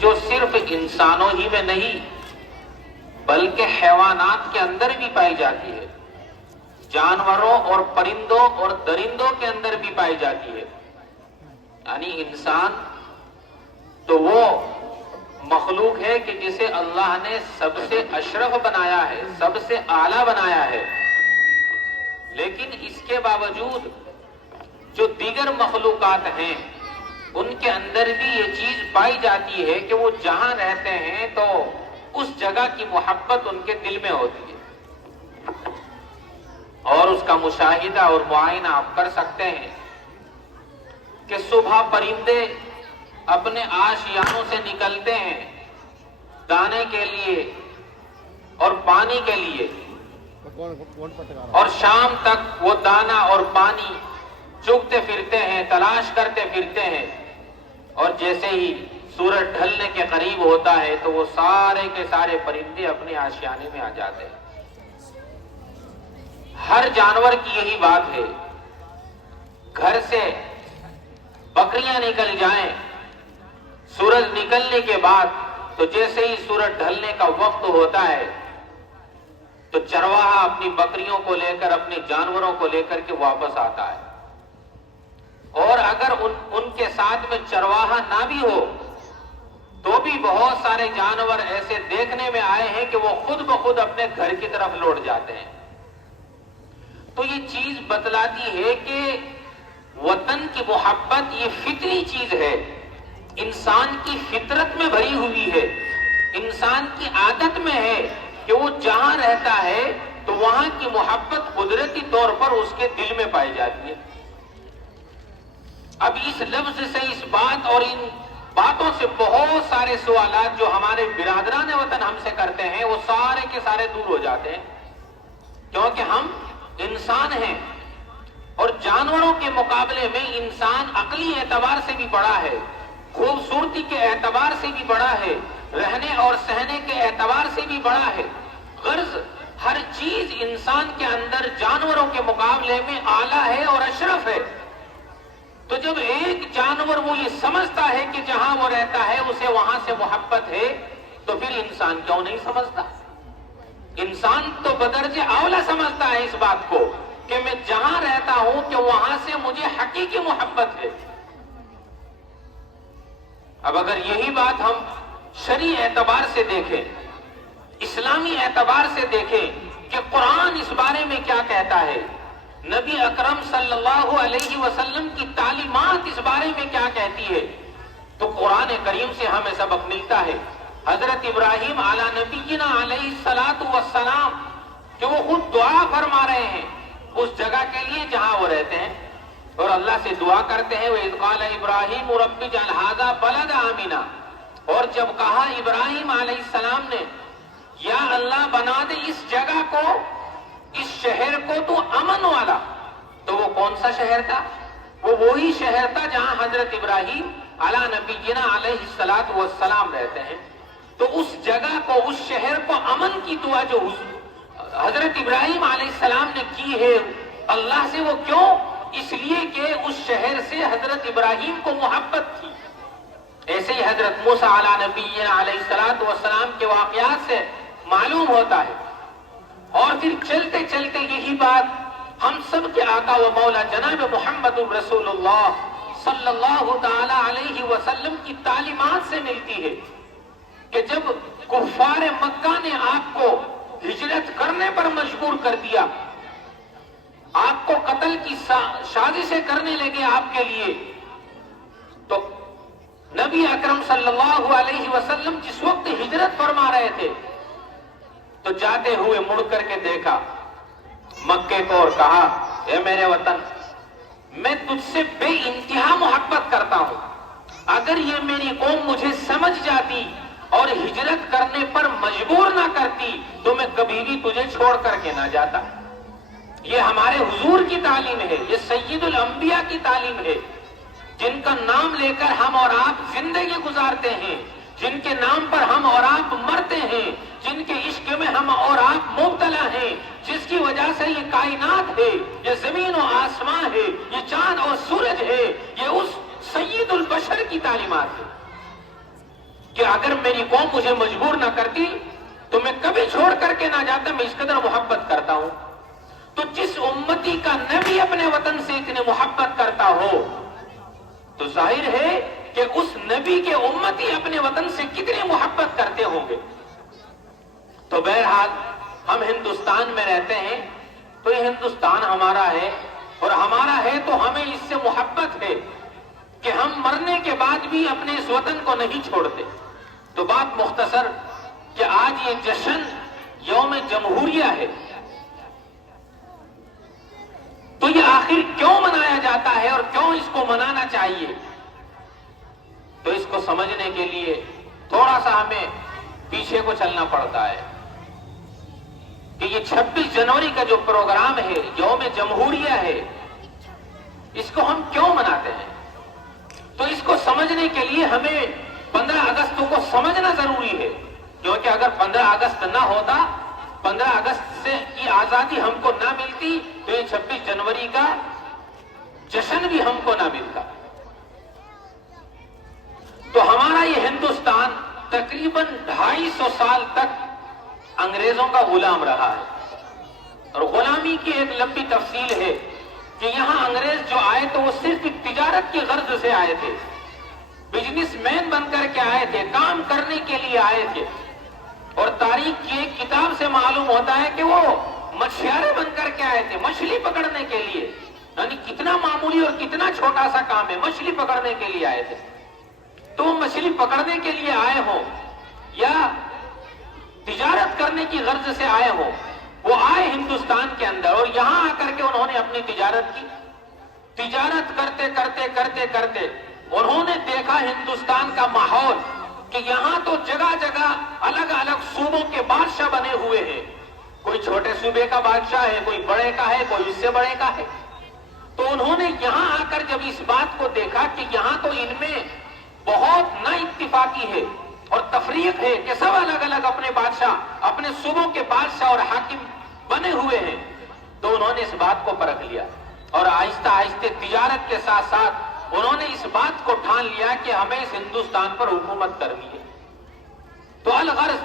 جو صرف انسانوں ہی میں نہیں بلکہ حیوانات کے اندر بھی پائی جاتی ہے، جانوروں اور پرندوں اور درندوں کے اندر بھی پائی جاتی ہے۔ یعنی انسان تو وہ مخلوق ہے کہ جسے اللہ نے سب سے اشرف بنایا ہے، سب سے اعلیٰ بنایا ہے، لیکن اس کے باوجود جو دیگر مخلوقات ہیں ان کے اندر بھی یہ چیز پائی جاتی ہے کہ وہ جہاں رہتے ہیں تو اس جگہ کی محبت ان کے دل میں ہوتی ہے، اور اس کا مشاہدہ اور معائنہ آپ کر سکتے ہیں کہ صبح پرندے اپنے آشیانوں سے نکلتے ہیں دانے کے لیے اور پانی کے لیے، اور شام تک وہ دانا اور پانی چگتے پھرتے ہیں، تلاش کرتے پھرتے ہیں، اور جیسے ہی سورج ڈھلنے کے قریب ہوتا ہے تو وہ سارے کے سارے پرندے اپنے آشیانے میں آ جاتے ہیں۔ ہر جانور کی یہی بات ہے، گھر سے بکریاں نکل جائیں سورج نکلنے کے بعد تو جیسے ہی سورج ڈھلنے کا وقت ہوتا ہے تو چرواہا اپنی بکریوں کو لے کر، اپنے جانوروں کو لے کر کے واپس آتا ہے، اور اگر ان کے ساتھ میں چرواہا نہ بھی ہو تو بھی بہت سارے جانور ایسے دیکھنے میں آئے ہیں کہ وہ خود بخود اپنے گھر کی طرف لوٹ جاتے ہیں۔ تو یہ چیز بتلاتی ہے کہ وطن کی محبت یہ فطری چیز ہے، انسان کی فطرت میں بھری ہوئی ہے، انسان کی عادت میں ہے کہ وہ جہاں رہتا ہے تو وہاں کی محبت قدرتی طور پر اس کے دل میں پائی جاتی ہے۔ اب اس لفظ سے، اس بات اور ان باتوں سے بہت سارے سوالات جو ہمارے برادران وطن ہم سے کرتے ہیں وہ سارے کے سارے دور ہو جاتے ہیں، کیونکہ ہم انسان ہیں، اور جانوروں کے مقابلے میں انسان عقلی اعتبار سے بھی بڑا ہے، خوبصورتی کے اعتبار سے بھی بڑا ہے، رہنے اور سہنے کے اعتبار سے بھی بڑا ہے، غرض ہر چیز انسان کے اندر جانوروں کے مقابلے میں اعلیٰ ہے اور اشرف ہے۔ تو جب ایک جانور وہ یہ سمجھتا ہے کہ جہاں وہ رہتا ہے اسے وہاں سے محبت ہے تو پھر انسان کیوں نہیں سمجھتا؟ انسان تو بدرجہ اولا سمجھتا ہے اس بات کو کہ میں جہاں رہتا ہوں کہ وہاں سے مجھے حقیقی محبت ہے۔ اب اگر یہی بات ہم شرعی اعتبار سے دیکھیں، اسلامی اعتبار سے دیکھیں کہ قرآن اس بارے میں کیا کہتا ہے، نبی اکرم صلی اللہ علیہ وسلم کی تعلیمات اس بارے میں کیا کہتی ہے، تو قرآن کریم سے ہمیں سبق ملتا ہے۔ حضرت ابراہیم علی نبینا علیہ الصلاۃ والسلام کہ وہ خود دعا فرما رہے ہیں اس جگہ کے لیے جہاں وہ رہتے ہیں، اور اللہ سے دعا کرتے ہیں وَإِذْ قَالَ إِبْرَاهِيمُ رَبِّ اجْعَلْ هَٰذَا بَلَدًا آمِنًا، اور جب کہا ابراہیم علیہ السلام نے یا اللہ بنا دے اس جگہ کو، اس شہر کو تو امن والا، تو وہ کون سا شہر تھا؟ وہ وہی شہر تھا جہاں حضرت ابراہیم علی نبینا علیہ الصلاۃ والسلام رہتے ہیں۔ تو اس جگہ کو، اس شہر کو امن کی دعا جو حضرت ابراہیم علیہ السلام نے کی ہے اللہ سے، وہ کیوں؟ اس لیے کہ اس شہر سے حضرت ابراہیم کو محبت تھی۔ ایسے ہی حضرت موسیٰ علی نبینا علیہ الصلاۃ والسلام کے واقعات سے معلوم ہوتا ہے، اور پھر چلتے چلتے یہی بات ہم سب کے آقا و مولا جناب محمد رسول اللہ صلی اللہ تعالی علیہ وسلم کی تعلیمات سے ملتی ہے کہ جب کفار مکہ نے آپ کو ہجرت کرنے پر مجبور کر دیا، آپ کو قتل کی سازشیں کرنے لگے آپ کے لیے، تو نبی اکرم صلی اللہ علیہ وسلم جس وقت ہجرت فرما رہے تھے تو جاتے ہوئے مڑ کر کے دیکھا مکے کو اور کہا اے میرے وطن، میں تجھ سے بے انتہا محبت کرتا ہوں، اگر یہ میری قوم مجھے سمجھ جاتی اور ہجرت کرنے پر مجبور نہ کرتی تو میں کبھی بھی تجھے چھوڑ کر کے نہ جاتا۔ یہ ہمارے حضور کی تعلیم ہے، یہ سید الانبیاء کی تعلیم ہے، جن کا نام لے کر ہم اور آپ زندگی گزارتے ہیں، جن کے نام پر ہم اور آپ مرتے ہیں، جن کے عشق میں ہم اور آپ مبتلا ہیں، جس کی وجہ سے یہ کائنات ہے، یہ زمین و آسمان ہے، یہ چاند اور سورج ہے، یہ اس سید البشر کی تعلیمات ہے۔ کہ اگر میری قوم مجھے مجبور نہ کرتی تو میں کبھی چھوڑ کر کے نہ جاتا، میں اس قدر محبت کرتا ہوں۔ تو جس امتی کا نبی اپنے وطن سے اتنے محبت کرتا ہو تو ظاہر ہے کہ اس نبی کے امتی اپنے وطن سے کتنی محبت کرتے ہوں گے۔ تو بہرحال ہم ہندوستان میں رہتے ہیں تو یہ ہندوستان ہمارا ہے، اور ہمارا ہے تو ہمیں اس سے محبت ہے کہ ہم مرنے کے بعد بھی اپنے اس وطن کو نہیں چھوڑتے۔ تو بات مختصر کہ آج یہ جشن یوم جمہوریہ ہے، تو یہ آخر کیوں منایا جاتا ہے اور کیوں اس کو منانا چاہیے؟ تو اس کو سمجھنے کے لیے تھوڑا سا ہمیں پیچھے کو چلنا پڑتا ہے کہ یہ 26 جنوری کا جو پروگرام ہے، یوم جمہوریہ ہے، اس کو ہم کیوں مناتے ہیں؟ تو اس کو سمجھنے کے لیے ہمیں 15 اگست کو سمجھنا ضروری ہے، کیونکہ اگر 15 اگست نہ ہوتا، 15 اگست سے کی آزادی ہم کو نہ ملتی، تو یہ 26 جنوری کا جشن بھی ہم کو نہ ملتا۔ تو ہمارا یہ ہندوستان تقریباً 250 سال تک انگریزوں کا غلام رہا ہے، اور غلامی کی ایک لمبی تفصیل ہے کہ یہاں انگریز جو آئے تو وہ صرف ایک تجارت کی غرض سے آئے تھے، بزنس مین بن کر کے آئے تھے، کام کرنے کے لیے آئے تھے، اور تاریخ کی ایک کتاب سے معلوم ہوتا ہے کہ وہ مچھیارے بن کر کے آئے تھے مچھلی پکڑنے کے لیے، یعنی کتنا معمولی اور کتنا چھوٹا سا کام ہے، مچھلی پکڑنے کے لیے آئے تھے۔ تو وہ مچھلی پکڑنے کے لیے آئے ہوں یا تجارت کرنے کی غرض سے آئے ہوں، وہ آئے ہندوستان کے اندر اور یہاں آ کر کے انہوں نے اپنی تجارت کی۔ تجارت کرتے کرتے کرتے کرتے انہوں نے دیکھا ہندوستان کا ماحول کہ یہاں تو جگہ جگہ الگ الگ صوبوں کے بادشاہ بنے ہوئے ہیں، کوئی چھوٹے صوبے کا بادشاہ ہے، کوئی بڑے کا ہے، کوئی اس سے بڑے کا ہے۔ تو انہوں نے یہاں آ کر جب اس بات کو دیکھا کہ یہاں تو ان میں بہت نا اتفاقی ہے اور تفریق ہے کہ سب الگ الگ اپنے بادشاہ، اپنے صوبوں کے بادشاہ اور حاکم بنے ہوئے ہیں، تو انہوں نے اس بات کو پرکھ لیا اور آہستہ آہستہ تجارت کے ساتھ ساتھ انہوں نے اس بات کو ٹھان لیا کہ ہمیں اس ہندوستان پر حکومت کرنی ہے۔ تو الغرض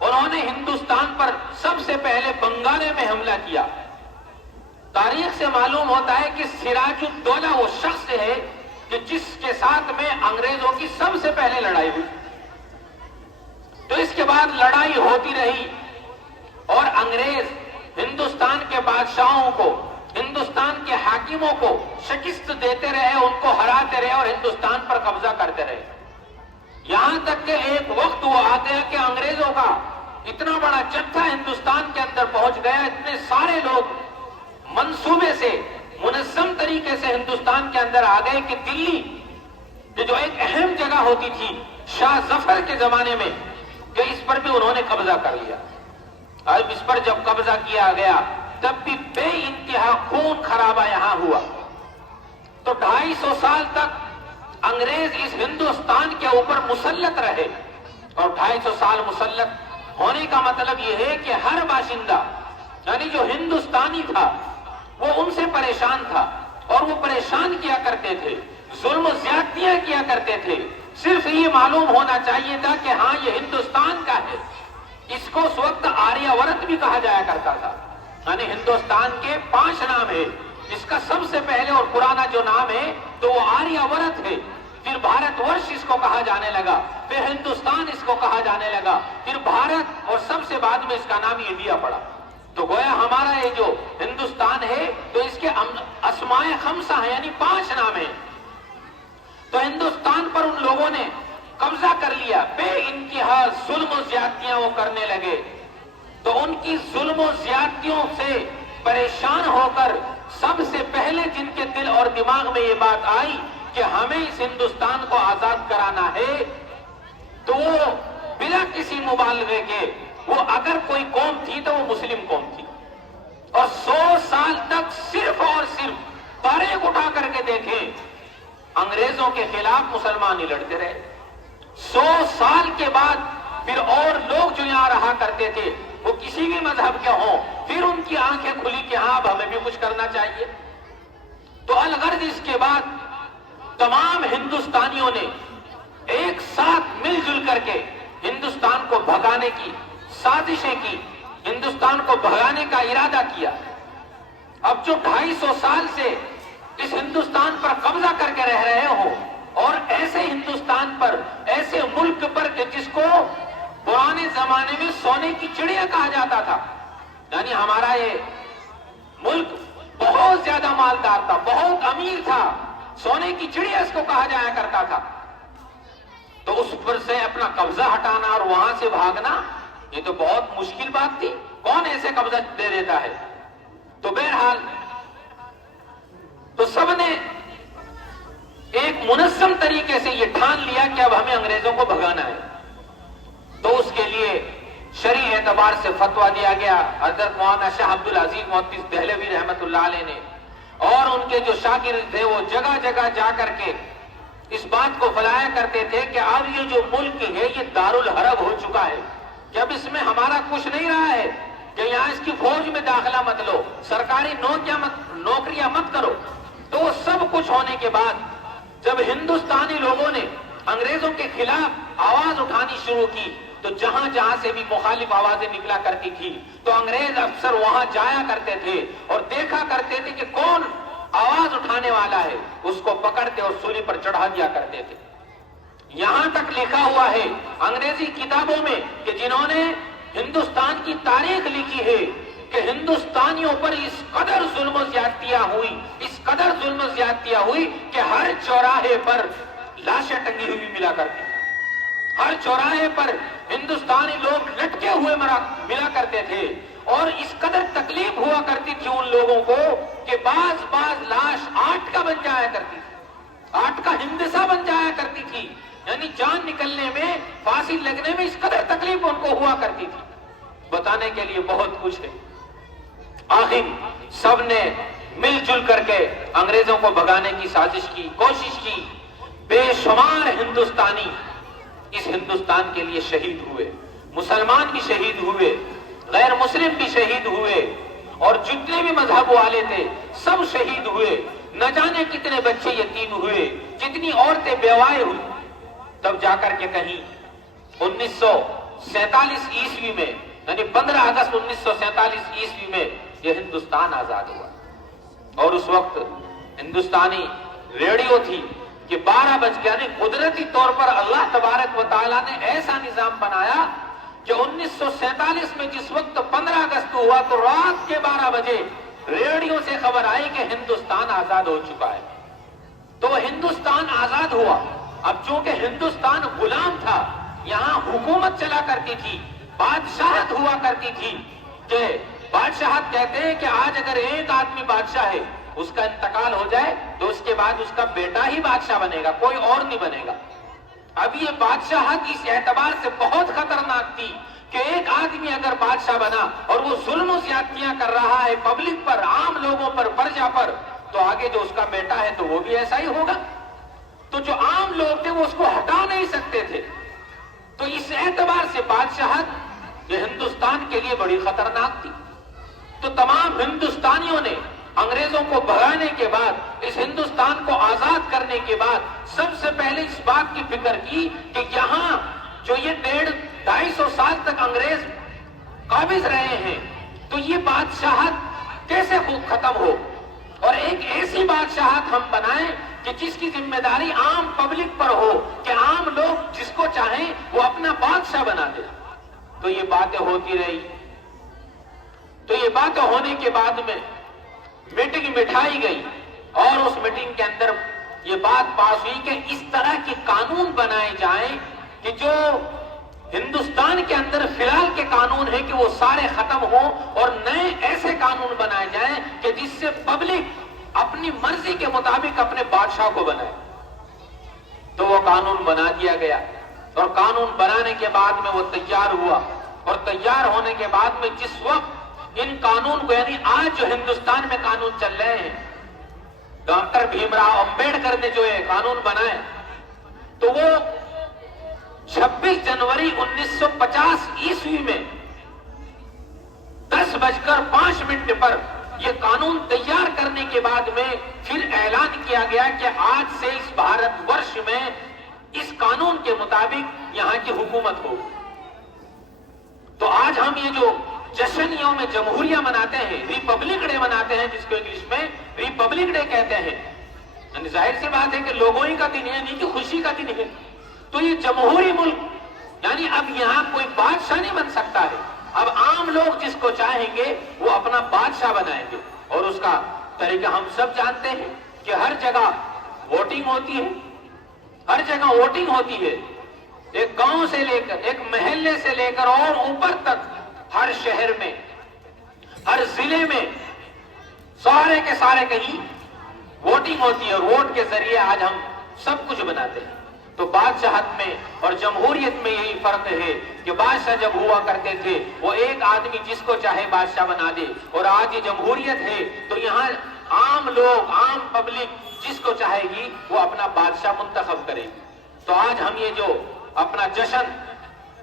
انہوں نے ہندوستان پر سب سے پہلے بنگالے میں حملہ کیا۔ تاریخ سے معلوم ہوتا ہے کہ سراج الدولہ وہ شخص ہے کہ جس کے ساتھ میں انگریزوں کی سب سے پہلے لڑائی ہوئی۔ تو اس کے بعد لڑائی ہوتی رہی اور انگریز ہندوستان کے بادشاہوں کو، ہندوستان کے حاکموں کو شکست دیتے رہے، ان کو ہراتے رہے اور ہندوستان پر قبضہ کرتے رہے، یہاں تک کہ ایک وقت وہ آ گیا کہ انگریزوں کا اتنا بڑا جتھا ہندوستان کے اندر پہنچ گیا، اتنے سارے لوگ منصوبے سے منظم طریقے سے ہندوستان کے اندر آ گئے کہ دلی کہ جو ایک اہم جگہ ہوتی تھی شاہ ظفر کے زمانے میں، کہ اس پر بھی انہوں نے قبضہ کر لیا۔ اب اس پر جب قبضہ کیا گیا تب بھی بے انتہا خون خرابہ یہاں ہوا۔ تو 250 سال تک انگریز اس ہندوستان کے اوپر مسلط رہے، اور 250 سال مسلط ہونے کا مطلب یہ ہے کہ ہر باشندہ یعنی جو ہندوستانی تھا وہ ان سے پریشان تھا، اور وہ پریشان کیا کرتے تھے، ظلم و زیادتیاں کیا کرتے تھے۔ صرف یہ معلوم ہونا چاہیے تھا کہ ہاں یہ ہندوستان کا ہے۔ اس کو اس وقت آریہ ورت بھی کہا جایا کرتا تھا، یعنی ہندوستان کے 5 نام ہیں، اس کا سب سے پہلے اور پرانا جو نام ہے تو وہ آریہ ورت ہے، پھر بھارت ورش اس کو کہا جانے لگا، پھر ہندوستان اس کو کہا جانے لگا، پھر بھارت، اور سب سے بعد میں اس کا نام انڈیا پڑا۔ تو گویا ہمارا یہ جو ہندوستان ہے تو اس کے اسماء خمسہ ہیں، یعنی 5 نام ہیں۔ تو ہندوستان پر ان لوگوں نے قبضہ کر لیا، بے انتہا ظلم و زیادتیاں وہ کرنے لگے۔ تو ان کی ظلم و زیادتیوں سے پریشان ہو کر سب سے پہلے جن کے دل اور دماغ میں یہ بات آئی کہ ہمیں اس ہندوستان کو آزاد کرانا ہے، تو وہ بلا کسی مبالغے کے وہ اگر کوئی قوم تھی تو وہ مسلم قوم تھی، اور 100 سال تک صرف اور صرف تاریخ اٹھا کر کے دیکھیں انگریزوں کے خلاف مسلمان ہی لڑتے رہے۔ 100 سال کے بعد پھر اور لوگ جو یہاں رہا کرتے تھے وہ کسی بھی مذہب کے ہوں، پھر ان کی آنکھیں کھلی کہ ہاں اب ہمیں بھی کچھ کرنا چاہیے۔ تو الغرض اس کے بعد تمام ہندوستانیوں نے ایک ساتھ مل جل کر ڈالنے کی سازشیں کی، ہندوستان کو بھگانے کا ارادہ کیا۔ اب جو 250 سال سے اس ہندوستان پر قبضہ کر کے رہ رہے ہو، اور ایسے ہندوستان پر، ایسے ملک پر کہ جس کو پرانے زمانے میں سونے کی چڑیا کہا جاتا تھا، یعنی ہمارا یہ ملک بہت زیادہ مالدار تھا، بہت امیر تھا، سونے کی چڑیا اس کو کہا جایا کرتا تھا، تو اس پر سے اپنا قبضہ ہٹانا اور وہاں سے بھاگنا یہ تو بہت مشکل بات تھی۔ کون ایسے قبضہ دے دیتا ہے؟ تو بہرحال تو سب نے ایک منظم طریقے سے یہ ٹھان لیا کہ اب ہمیں انگریزوں کو بھگانا ہے۔ تو اس کے لیے شرعی اعتبار سے فتویٰ دیا گیا۔ حضرت مولانا شاہ عبد العزیز محدث دہلوی رحمت اللہ علیہ نے اور ان کے جو شاگرد تھے وہ جگہ جگہ جا کر کے اس بات کو پھیلایا کرتے تھے کہ اب یہ جو ملک ہے یہ دارالحرب ہو چکا ہے، کہ اب اس میں ہمارا کچھ نہیں رہا ہے، کہ یہاں اس کی فوج میں داخلہ مت لو، سرکاری نوکریاں مت کرو۔ تو سب کچھ ہونے کے بعد جب ہندوستانی لوگوں نے انگریزوں کے خلاف آواز اٹھانی شروع کی تو جہاں جہاں سے بھی مخالف آوازیں نکلا کرتی تھی تو انگریز افسر وہاں جایا کرتے تھے اور دیکھا کرتے تھے کہ کون آواز اٹھانے والا ہے، اس کو پکڑتے اور سولی پر چڑھا دیا کرتے تھے۔ یہاں تک لکھا ہوا ہے انگریزی کتابوں میں کہ جنہوں نے ہندوستان کی تاریخ لکھی ہے کہ ہندوستانیوں پر اس قدر ظلم و زیادتیاں ہوئی، اس قدر ظلم و زیادتیاں ہوئی کہ ہر چوراہے پر لاشیں ٹنگی ہوئی ملا کرتی، ہر چوراہے پر ہندوستانی لوگ لٹکے ہوئے ملا کرتے تھے، اور اس قدر تکلیف ہوا کرتی تھی ان لوگوں کو کہ بعض لاش آٹ کا بن جایا کرتی تھی، آٹ کا ہندسہ بن جایا کرتی تھی، یعنی جان نکلنے میں، پھانسی لگنے میں اس قدر تکلیف ان کو ہوا کرتی تھی۔ بتانے کے لیے بہت کچھ ہے۔ آخر سب نے مل جل کر کے انگریزوں کو بھگانے کی سازش کی، کوشش کی۔ بے شمار ہندوستانی اس ہندوستان کے لیے شہید ہوئے، مسلمان بھی شہید ہوئے، غیر مسلم بھی شہید ہوئے، اور جتنے بھی مذہب والے تھے سب شہید ہوئے۔ نہ جانے کتنے بچے یتیم ہوئے، کتنی عورتیں بیوائیں ہوئی۔ تب جا کر کے کہیں 1947 عیسوی میں، یعنی 15 اگست 1947 عیسوی میں یہ ہندوستان آزاد ہوا، اور اس وقت ہندوستانی ریڈیو تھی کہ 12 بج کے، یعنی قدرتی طور پر اللہ تبارک و تعالیٰ نے ایسا نظام بنایا کہ 1947 میں جس وقت 15 اگست ہوا تو رات کے 12 بجے ریڈیو سے خبر آئی کہ ہندوستان آزاد ہو چکا ہے۔ تو وہ ہندوستان آزاد ہوا۔ اب چونکہ ہندوستان غلام تھا، یہاں حکومت چلا کرتی تھی، بادشاہت ہوا کرتی تھی، کہ بادشاہت کہتے ہیں کہ آج اگر ایک آدمی بادشاہ ہے، اس کا انتقال ہو جائے تو اس کے بعد اس کا بیٹا ہی بادشاہ بنے گا، کوئی اور نہیں بنے گا۔ اب یہ بادشاہت اس اعتبار سے بہت خطرناک تھی کہ ایک آدمی اگر بادشاہ بنا اور وہ ظلم و زیادتیاں کر رہا ہے پبلک پر، عام لوگوں پر، پرجا پر، تو آگے جو اس کا بیٹا ہے تو وہ بھی ایسا ہی ہوگا۔ تو جو عام لوگ تھے وہ اس کو ہٹا نہیں سکتے تھے۔ تو اس اعتبار سے بادشاہت یہ ہندوستان کے لیے بڑی خطرناک تھی۔ تو تمام ہندوستانیوں نے انگریزوں کو بھگانے کے بعد، اس ہندوستان کو آزاد کرنے کے بعد، سب سے پہلے اس بات کی فکر کی کہ یہاں جو یہ 150-250 سال تک انگریز قابض رہے ہیں تو یہ بادشاہت کیسے ختم ہو، اور ایک ایسی بادشاہت ہم بنائیں کہ جس کی ذمہ داری عام پبلک پر ہو، کہ عام لوگ جس کو چاہیں وہ اپنا بادشاہ بنا دے۔ تو یہ باتیں ہوتی رہی۔ تو یہ باتیں ہونے کے بعد میں میٹنگ بٹھائی گئی، اور اس میٹنگ کے اندر یہ بات پاس ہوئی کہ اس طرح کے قانون بنائے جائیں کہ جو ہندوستان کے اندر فی الحال کے قانون ہیں کہ وہ سارے ختم ہوں، اور نئے ایسے قانون بنائے جائیں کہ جس سے پبلک اپنی مرضی کے مطابق اپنے بادشاہ کو بنائے۔ تو وہ قانون بنا دیا گیا، اور قانون بنانے کے بعد میں وہ تیار ہوا، اور تیار ہونے کے بعد میں جس وقت ان قانون کو، یعنی آج جو ہندوستان میں قانون چل رہے ہیں، ڈاکٹر بھیم راؤ امبیڈکر نے جو یہ قانون بنائے، تو وہ 26 جنوری 1950 عیسوی میں 10:05 پر یہ قانون تیار کرنے کے بعد میں پھر اعلان کیا گیا کہ آج سے اس بھارت ورش میں اس قانون کے مطابق یہاں کی حکومت ہوگی۔ تو آج ہم یہ جو جشن یوم جمہوریہ مناتے ہیں، ریپبلک ڈے مناتے ہیں، جس کو انگلش میں ریپبلک ڈے کہتے ہیں، یعنی ظاہر سی بات ہے کہ لوگوں ہی کا دن ہے، نہیں کہ خوشی کا دن ہے. تو یہ جمہوری ملک، یعنی اب یہاں کوئی بادشاہ نہیں بن سکتا ہے. اب عام لوگ جس کو چاہیں گے وہ اپنا بادشاہ بنائیں گے، اور اس کا طریقہ ہم سب جانتے ہیں کہ ہر جگہ ووٹنگ ہوتی ہے، ہر جگہ ووٹنگ ہوتی ہے. ایک گاؤں سے لے کر، ایک محلے سے لے کر اور اوپر تک، ہر شہر میں، ہر ضلع میں سارے کے سارے کہیں ووٹنگ ہوتی ہے، اور ووٹ کے ذریعے آج ہم سب کچھ بناتے ہیں. تو بادشاہت میں اور جمہوریت میں یہی فرق ہے کہ بادشاہ جب ہوا کرتے تھے وہ ایک آدمی جس کو چاہے بادشاہ بنا دے، اور آج یہ جمہوریت ہے تو یہاں عام لوگ، عام پبلک جس کو چاہے گی وہ اپنا بادشاہ منتخب کرے گی. تو آج ہم یہ جو اپنا جشن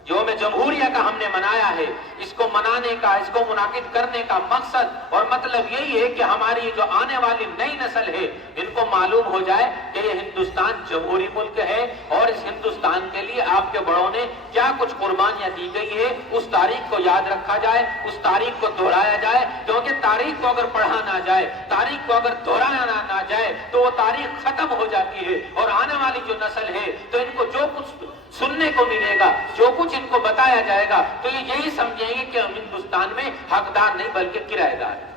یوم جمہوریہ کا ہم نے منایا ہے، اس کو منانے کا، اس کو منعقد کرنے کا مقصد اور مطلب یہی ہے کہ ہماری جو آنے والی نئی نسل ہے ان کو معلوم ہو جائے کہ یہ ہندوستان جمہوری ملک ہے، اور اس ہندوستان کے لیے آپ کے بڑوں نے کیا کچھ قربانیاں دی گئی ہے. اس تاریخ کو یاد رکھا جائے، اس تاریخ کو دہرایا جائے، کیونکہ تاریخ کو اگر پڑھا نہ جائے، تاریخ کو اگر دہرایا نہ جائے تو وہ تاریخ ختم ہو جاتی ہے، اور آنے والی جو نسل ہے تو ان کو جو کچھ سننے کو ملے گا، جو کچھ ان کو بتایا جائے گا تو یہ یہی سمجھیں گے کہ ہم ہندوستان میں حقدار نہیں بلکہ کرایہ دار ہیں.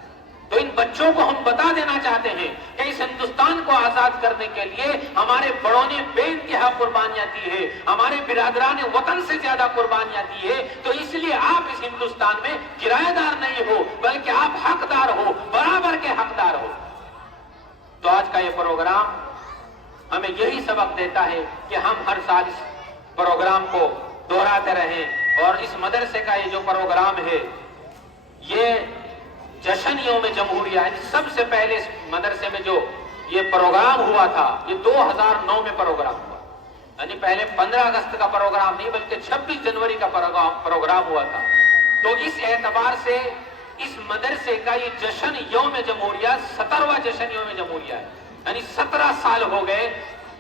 تو ان بچوں کو ہم بتا دینا چاہتے ہیں کہ اس ہندوستان کو آزاد کرنے کے لیے ہمارے بڑوں نے بے انتہا قربانیاں دی ہے، ہمارے برادران وطن سے زیادہ قربانیاں دی ہے. تو اس لیے آپ اس ہندوستان میں کرایہ دار نہیں ہو بلکہ آپ حقدار ہو، برابر کے حقدار ہو. تو آج کا یہ پروگرام ہمیں یہی سبق دیتا ہے کہ ہم ہر سال اس پروگرام کو دہراتے رہیں. اور اس مدرسے کا یہ جو پروگرام ہے، یہ جشن یوم جمہوریہ، سب سے پہلے اس مدرسے میں جو یہ پروگرام ہوا تھا یہ 2009 میں پروگرام ہوا، یعنی پہلے 15 اگست کا پروگرام نہیں بلکہ 26 جنوری کا پروگرام ہوا تھا. تو اس اعتبار سے اس مدرسے کا یہ جشن یوم جمہوریہ 17واں جشن یوم جمہوریہ ہے، یعنی 17 سال ہو گئے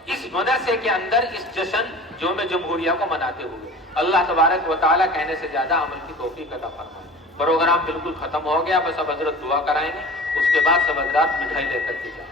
اس مدرسے کے اندر اس جشن یوم جمہوریہ کو مناتے ہوئے. اللہ تبارک و تعالیٰ کہنے سے زیادہ عمل کی توفیق عطا فرمائے. پروگرام بالکل ختم ہو گیا، بس اب حضرت دعا کرائیں گے، اس کے بعد سب حضرات مٹھائی لے کر کے جائیں.